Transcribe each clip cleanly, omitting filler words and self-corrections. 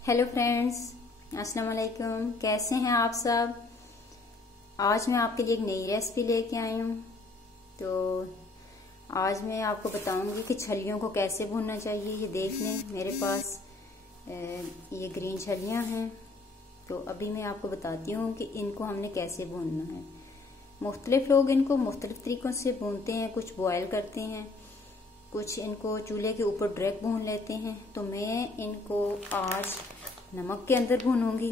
Hello friends, अस्सलाम वालेकुम। कैसे हैं आप सब। आज मैं आपके लिए एक नई रेसिपी लेके आई हूँ। तो आज मैं आपको बताऊंगी कि छलियों को कैसे भूनना चाहिए। ये देख लें, मेरे पास ये ग्रीन छलियाँ हैं। तो अभी मैं आपको बताती हूँ कि इनको हमने कैसे भूनना है। मुख्तलिफ लोग इनको मुख्तलिफ तरीक़ों से भूनते हैं। कुछ बॉयल करते हैं, कुछ इनको चूल्हे के ऊपर डायरेक्ट भून लेते हैं। तो मैं इनको आज नमक के अंदर भूनूंगी।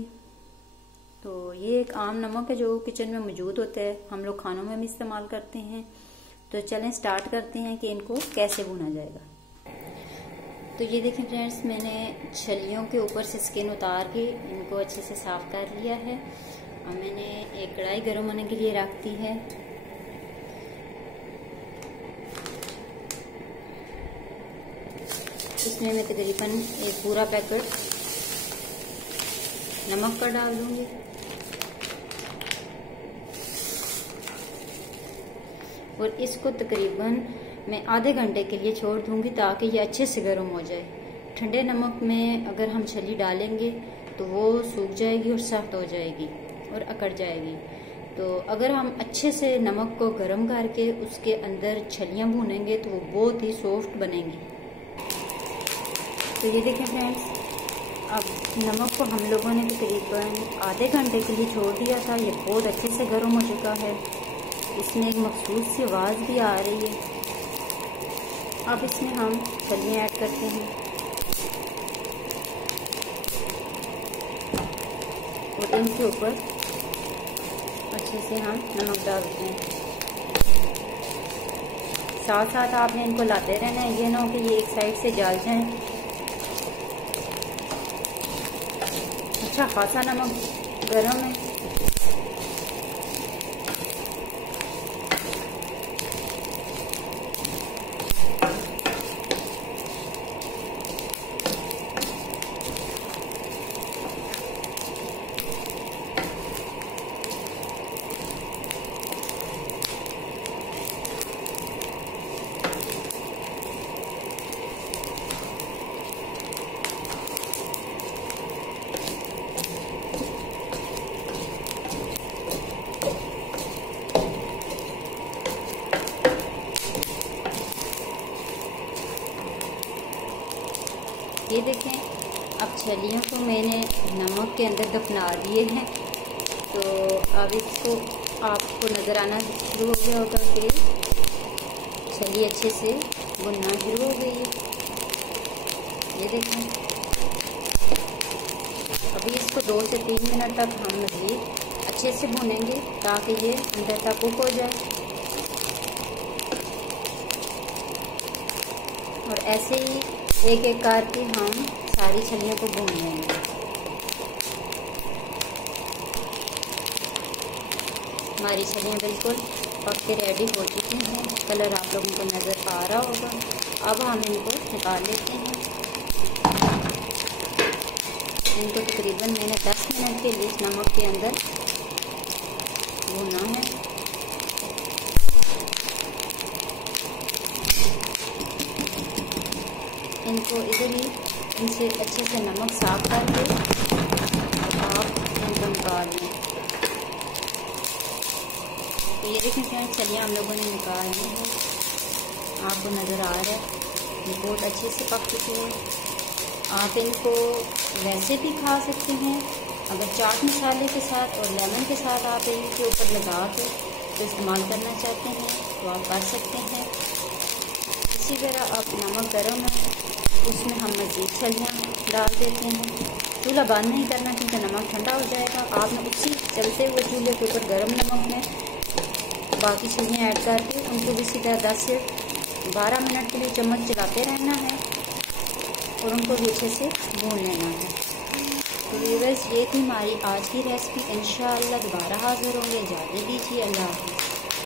तो ये एक आम नमक है जो किचन में मौजूद होता है, हम लोग खानों में भी इस्तेमाल करते हैं। तो चलें स्टार्ट करते हैं कि इनको कैसे भुना जाएगा। तो ये देखें फ्रेंड्स, मैंने छलियों के ऊपर से स्किन उतार के इनको अच्छे से साफ कर लिया है। और मैंने एक कढ़ाई गर्म होने के लिए रख दी है। इसमें मैं तकरीबन एक पूरा पैकेट नमक का डाल दूंगी। और इसको तकरीबन मैं आधे घंटे के लिए छोड़ दूंगी ताकि ये अच्छे से गर्म हो जाए। ठंडे नमक में अगर हम छली डालेंगे तो वो सूख जाएगी और सख्त हो जाएगी और अकड़ जाएगी। तो अगर हम अच्छे से नमक को गर्म करके उसके अंदर छलियां भूनेंगे तो वो बहुत ही सॉफ्ट बनेंगी। तो ये देखें फ्रेंड्स, अब नमक को हम लोगों ने तकरीबन आधे घंटे के लिए छोड़ दिया था। ये बहुत अच्छे से गर्म हो चुका है। इसमें एक मखसूस सी आवाज़ भी आ रही है। अब इसमें हम छलियाँ ऐड करते हैं और इनके ऊपर अच्छे से हम नमक डालते हैं। साथ साथ आपने इनको लाते रहना है, ये ना हो कि ये एक साइड से जल जाए। अच्छा खासा नमक गरम है। ये देखें, अब छलियों को मैंने नमक के अंदर दफना दिए हैं। तो अब इसको आपको नज़र आना शुरू हो गया होगा कि छली अच्छे से भुनना शुरू हो गई है। ये देखें, अभी इसको 2 से 3 मिनट तक हम मज़ीद अच्छे से भुनेंगे ताकि ये अंदर तक कुक हो जाए। और ऐसे ही एक एक करके हम सारी छलियों को भून लेंगे। हमारी छलियाँ बिल्कुल पक के रेडी हो चुकी हैं। कलर आप लोगों को नज़र आ रहा होगा। अब हम इनको निकाल लेते हैं। इनको तकरीबन मैंने 10 मिनट के लिए नमक के अंदर भूनना है। इनको इधर ही इनसे अच्छे से नमक साफ करके आप इनको निकाल लें। तो ये देखें फ्रेंड्स, छलियाँ हम लोगों ने निकाल ली हैं। आपको नज़र आ रहा है ये बहुत अच्छे से पक चुकी है। आप इनको वैसे भी खा सकते हैं, अगर चाट मसाले के साथ और लेमन के साथ आप इनके ऊपर लगा के तो इस्तेमाल करना चाहते हैं तो आप कर सकते हैं। इसी तरह अब नमक गर्म है, उसमें हम मज़ीद छलियाँ डाल देते हैं। चूल्हा बंद नहीं करना क्योंकि नमक ठंडा हो जाएगा। आपने उसी चलते हुए चूल्हे के ऊपर गर्म नमक में बाकी छलियाँ ऐड करके उनको भी इसी तरह 10 से 12 मिनट के लिए चम्मच चलाते रहना है और उनको भी अच्छे से भून लेना है। तो व्यूअर्स, ये थी हमारी आज की रेसिपी। इंशाअल्लाह दोबारा हाज़िर होंगे। इजाज़त दीजिए। अल्लाह हाफ़िज़।